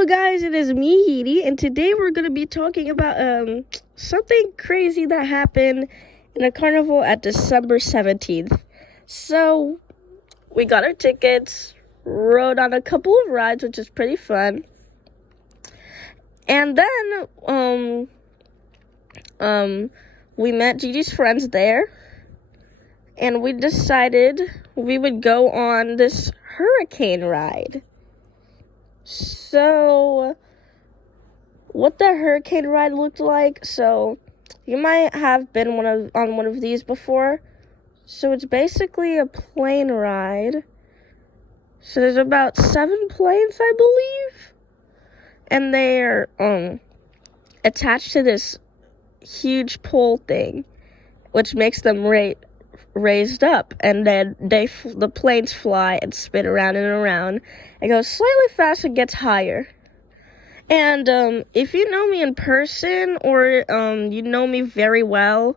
Hello guys, it is me, Edie, and today we're going to be talking about something crazy that happened in a carnival at December 17th. So, we got our tickets, rode on a couple of rides, which is pretty fun. And then, we met Gigi's friends there, and we decided we would go on this hurricane ride. So, what the hurricane ride looked like, so you might have been on one of these before. So it's basically a plane ride. So there's about 7 planes, I believe, and they're attached to this huge pole thing, which makes them raised up, and then the planes fly and spin around and around. It goes slightly faster and gets higher. And if you know me in person, or you know me very well,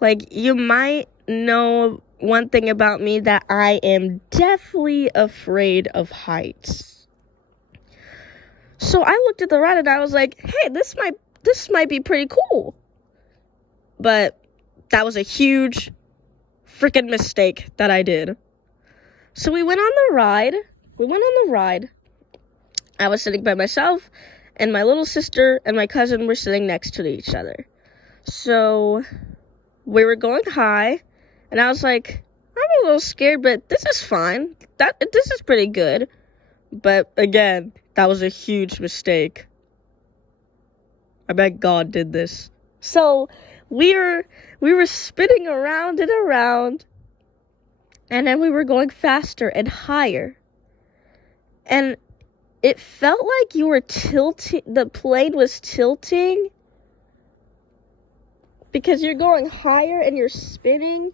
like, you might know one thing about me, that I am deathly afraid of heights. So I looked at the ride and I was like, hey, this might be pretty cool. But that was a huge freaking mistake that I did. So we went on the ride. I was sitting by myself, and my little sister and my cousin were sitting next to each other. So we were going high, and I was like, I'm a little scared, but this is fine. This is pretty good. But again, that was a huge mistake. I bet God did this. So we were spinning around and around, and then we were going faster and higher. And it felt like you were tilting, the plane was tilting, because you're going higher and you're spinning,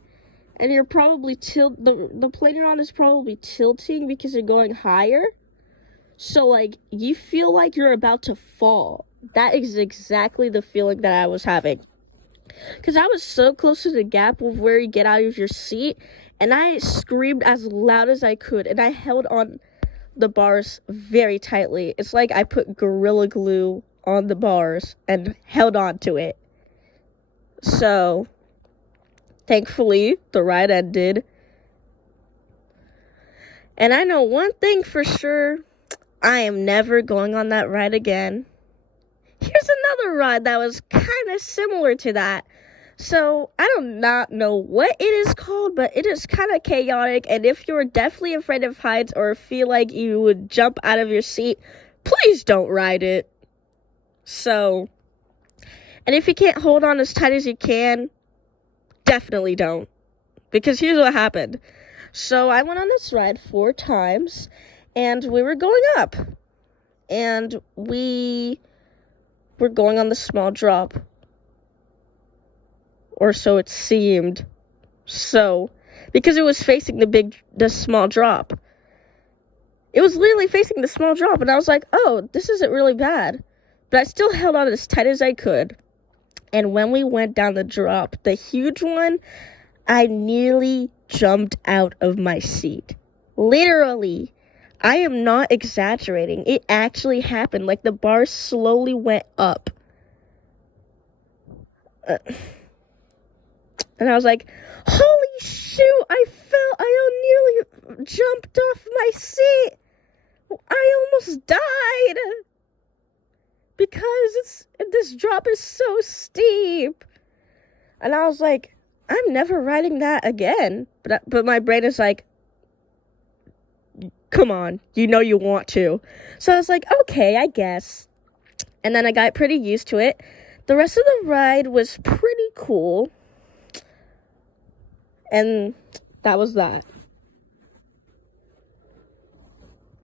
and you're probably the plane you're on is probably tilting because you're going higher. So, like, you feel like you're about to fall. That is exactly the feeling that I was having. Because I was so close to the gap of where you get out of your seat, and I screamed as loud as I could, and I held on the bars very tightly. It's like I put Gorilla Glue on the bars and held on to it. So, thankfully, the ride ended. And I know one thing for sure, I am never going on that ride again. Here's another ride that was kind of similar to that. So, I do not know what it is called, but it is kind of chaotic. And if you're definitely afraid of heights, or feel like you would jump out of your seat, please don't ride it. So, and if you can't hold on as tight as you can, definitely don't. Because here's what happened. So, I went on this ride 4 times, and we were going up. And we were going on the small drop. Or so it seemed. So, because it was facing the small drop. It was literally facing the small drop, and I was like, oh, this isn't really bad. But I still held on as tight as I could. And when we went down the drop, the huge one, I nearly jumped out of my seat. Literally. I am not exaggerating. It actually happened. Like, the bar slowly went up. And I was like, holy shoot, I nearly jumped off my seat. I almost died. Because this drop is so steep. And I was like, I'm never riding that again. But my brain is like, come on, you know you want to. So I was like, okay, I guess. And then I got pretty used to it. The rest of the ride was pretty cool. And that was that.